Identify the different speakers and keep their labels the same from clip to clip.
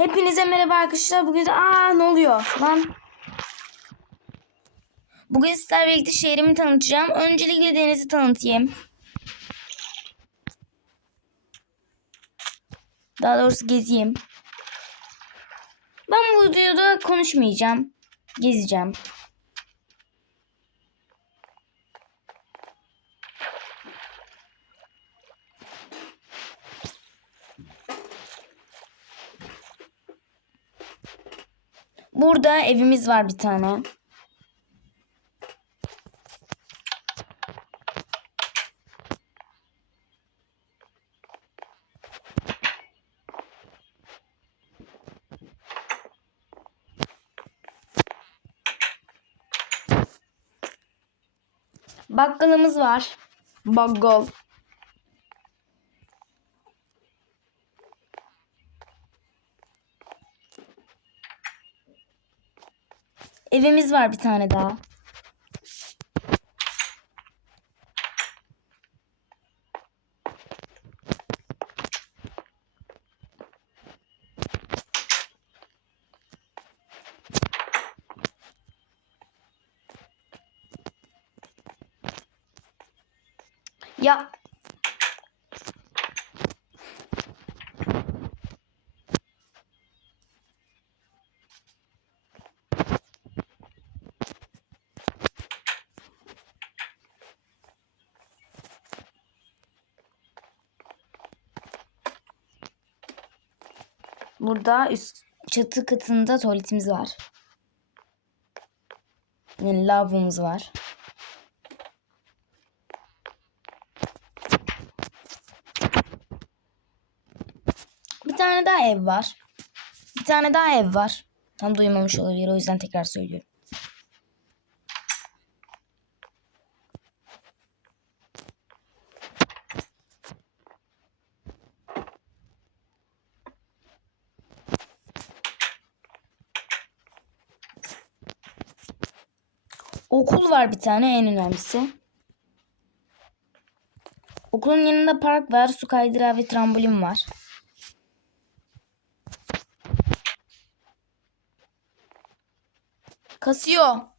Speaker 1: Hepinize merhaba arkadaşlar. Bugün de aa ne oluyor lan? Bugün sizlerle birlikte şehrimi tanıtacağım. Öncelikle denizi tanıtayım. Daha doğrusu gezeyim. Ben bu videoda konuşmayacağım. Gezeceğim. Burada evimiz var bir tane. Bakkalımız var. Bakkal. Evimiz var bir tane daha. Ya Burada üst çatı katında tuvaletimiz var. Yani lavabomuz var. Bir tane daha ev var. Bir tane daha ev var. Tam duymamış olabilir o yüzden tekrar söylüyorum. Okul var bir tane en önemlisi. Okulun yanında park var, su kaydırağı ve trambolin var. Kasıyor.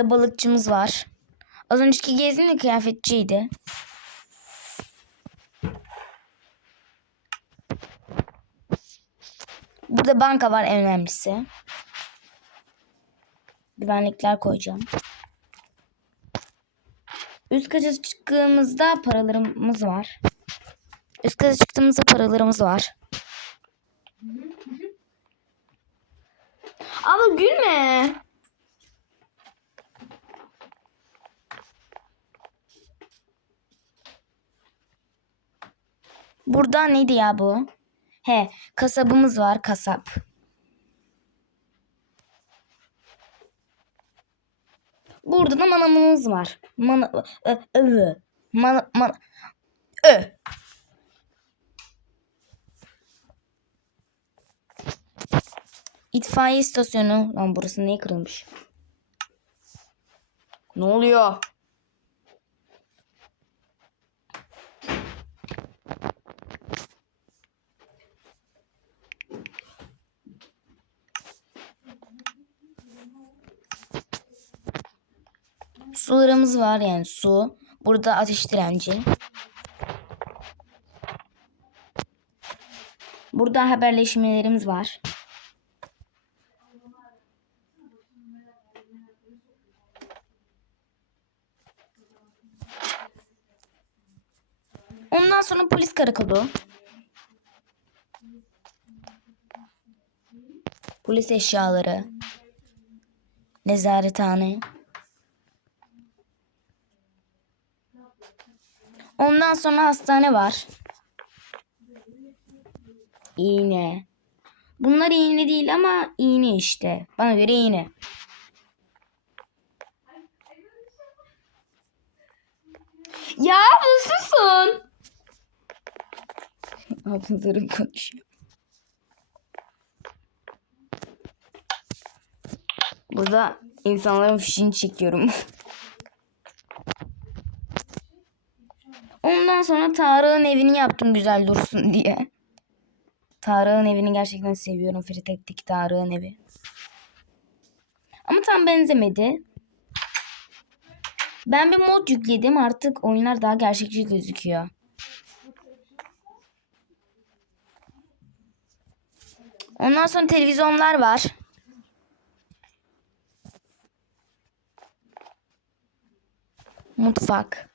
Speaker 1: Burada balıkçımız var. Az önceki gezdiğim de kıyafetçiydi. Burada banka var en önemlisi. Güvenlikler koyacağım. Üst kata çıktığımızda paralarımız var. Üst kata çıktığımızda paralarımız var. Ama gülme. Burada neydi ya bu? He, kasabımız var, kasap. Burada da manavımız var. Mana ö, ö, mana, mana, ö. İtfaiye istasyonu. Lan burası niye kırılmış? Ne oluyor? Sularımız var yani su. Burada ateş direnci. Burada haberleşmelerimiz var. Ondan sonra polis karakolu. Polis eşyaları. Nezarethane. Ondan sonra hastane var. İğne. Bunlar iğne değil ama iğne işte. Bana göre iğne. Ya bu susun. Ablalarım konuşuyor. Burada insanların fişini çekiyorum. Ondan sonra Tarık'ın evini yaptım güzel dursun diye. Tarık'ın evini gerçekten seviyorum. Fritek'teki Tarık'ın evi. Ama tam benzemedi. Ben bir mod yükledim. Artık oyunlar daha gerçekçi gözüküyor. Ondan sonra televizyonlar var. Mutfak.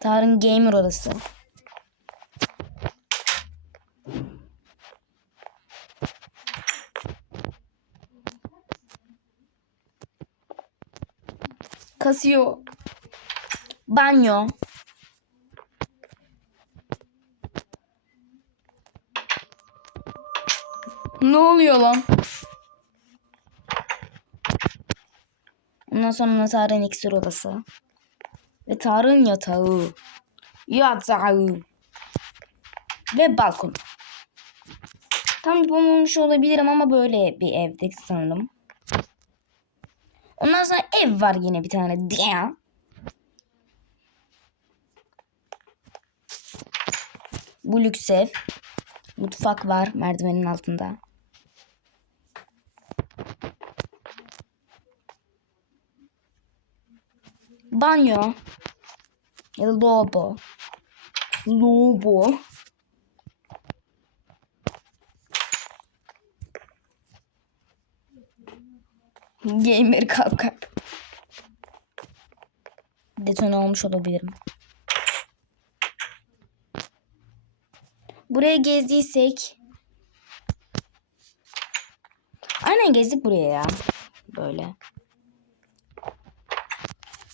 Speaker 1: Tarın gamer odası. Kasıyor. Banyo. Ne oluyor lan? Ondan sonra Tarık'ın iksir odası. Ve Tarık'ın yatağı. Yatağı. Ve balkon. Tam yapamamış olabilirim ama böyle bir evde sanırım. Ondan sonra ev var yine bir tane. Diye. Bu lüks ev. Mutfak var merdivenin altında. Banyo. Lavabo. Lavabo. Gamer kalkar. Detone olmuş olabilirim. Buraya gezdiysek Aynen gezdik buraya ya. Böyle.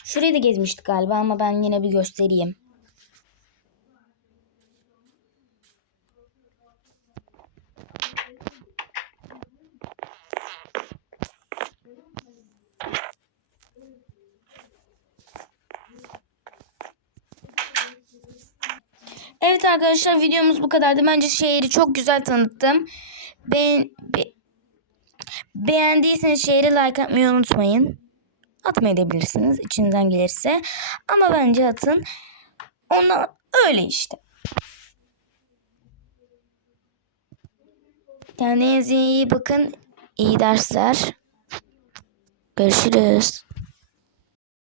Speaker 1: Şurayı da gezmiştik galiba ama ben yine bir göstereyim. Evet arkadaşlar videomuz bu kadardı. Bence şehri çok güzel tanıttım. Beğen, be- beğendiyseniz şehri like atmayı unutmayın. Atmayabilirsiniz içinizden gelirse. Ama bence atın. Ona öyle işte. Kendinize iyi bakın. İyi dersler. Görüşürüz.